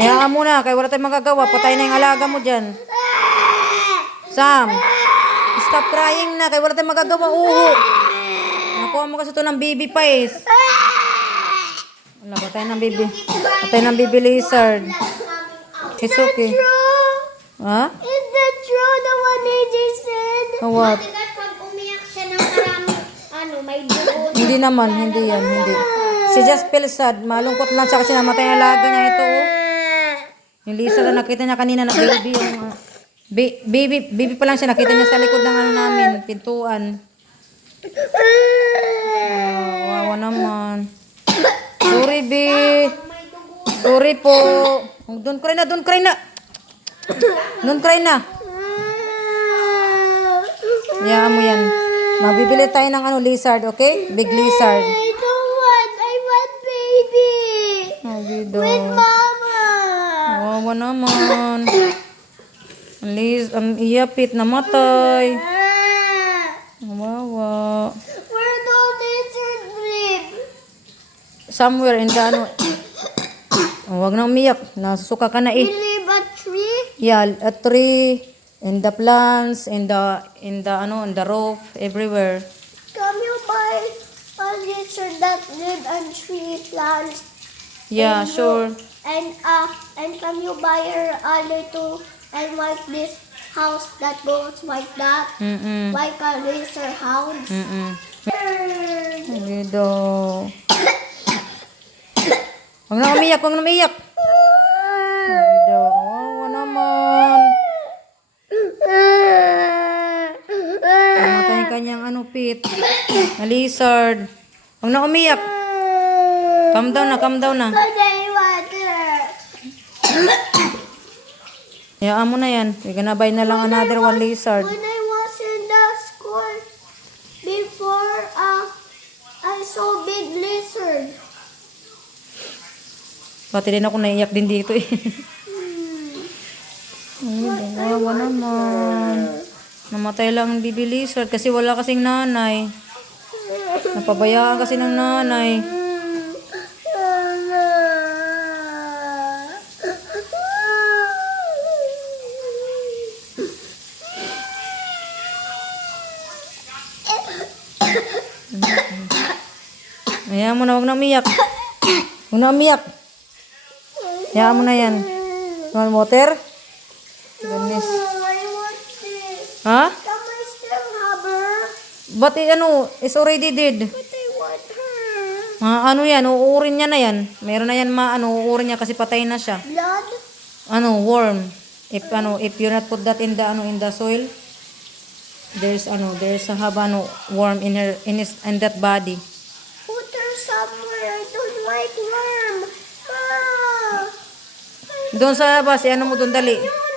Hayaan mo na, kaya wala tayong magagawa. Patay na yung alaga mo dyan. Sam, stop crying na, kaya wala tayong magagawa. Uho. Nakuha mo kasi ito ng baby pies. Wala, patay ng baby. Patay ng baby lizard. It's okay. True? Ha? Is that true, the one AJ said? Oh, what? Pag umiyak siya ng maraming, ano, may dugo. Hindi naman, hindi yan, hindi. Just feels sad. Malungkot lang siya kasi namatay ang alaga niya ito. Oh. Yung Lisa na nakita niya kanina na baby yung uh, ba- baby baby pa lang siya nakita niya sa likod ng ano namin, pintuan. Ah, wawa naman. Sorry, B. Sorry po. Oh, Doon cry na, doon cry na. Doon cry na. Hayaan mo yan. Mabibili tayo ng ano, lizard, okay? Big lizard. I don't want, I want baby. Guido. With mama. Wawa naman. Ang Liz, ang iyapit, namatay. Wawa. Where do lizard live? Somewhere in the ano. Oh, wag na umiyak. Nasusuka ka na We eh. live a tree? Yeah, a tree, in the plants, in the, in the, ano, in the roof, everywhere. Come you buy a lizard that live on tree plants? Yeah, And sure. you- And uh, and can you buy her a little and like this house that goes like that? Mm-mm. Like a lizard house? Mm-mm. Guido. Wag na umiyak, wag na umiyak. Guido, wawa naman. Namatay yung kanyang ano, pit. Na lizard. Huwag na umiyak. Calm down na, calm down na. Hayaan mo na yan. We're gonna buy na lang another one lizard. When I was in the school before, uh, I saw big lizard. Pati din ako naiyak din dito eh. Ay, wawa naman. Namatay lang ang baby lizard kasi wala kasing nanay. Napabayaan kasi ng nanay. Hayaan mo na, huwag na umiyak. Huwag na umiyak. Hayaan mo na yan. Want water? Goodness. Ha? Her? But eh, ano, it's already dead. But I want her. Ah, ano yan, uurin niya na yan. Meron na yan ma, ano, uurin niya kasi patay na siya. Blood? Ano, worm. If, ano, if you not put that in the, ano, in the soil, there's, ano, there's a have, ano, worm in her, in his, in that body. Put her somewhere. I don't like worm. Ah. Doon sa base, ano mo doon, dali. I